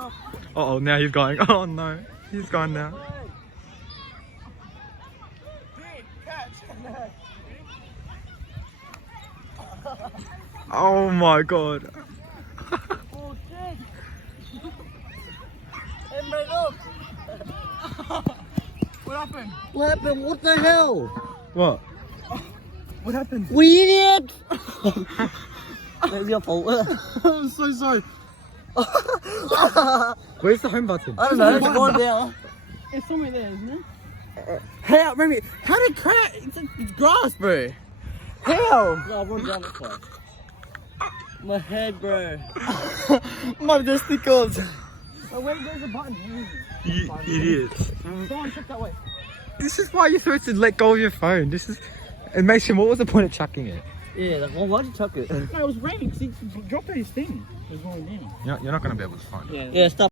Uh oh, now he's going. Oh no, he's gone now. Oh my god. Oh shit! Hey, mate, look! What happened? What happened? What the hell? What? What happened? We idiot! That's your fault. I'm so sorry. Where's the home button? I don't know, it's gone there. It's somewhere there, isn't it? How, Remy, how did crap? It's grass, bro. How? No, I wouldn't run this way. My head, bro. My testicles. Oh, wait, there's a button. You idiots. Go on, check that way. This is why you're supposed to let go of your phone. This is. It makes him. What was the point of chucking it? Yeah, like, well, why'd you chuck it? No, it was raining because he dropped his thing. It was going down. You're not going to be able to find it. Yeah. Yeah, stop.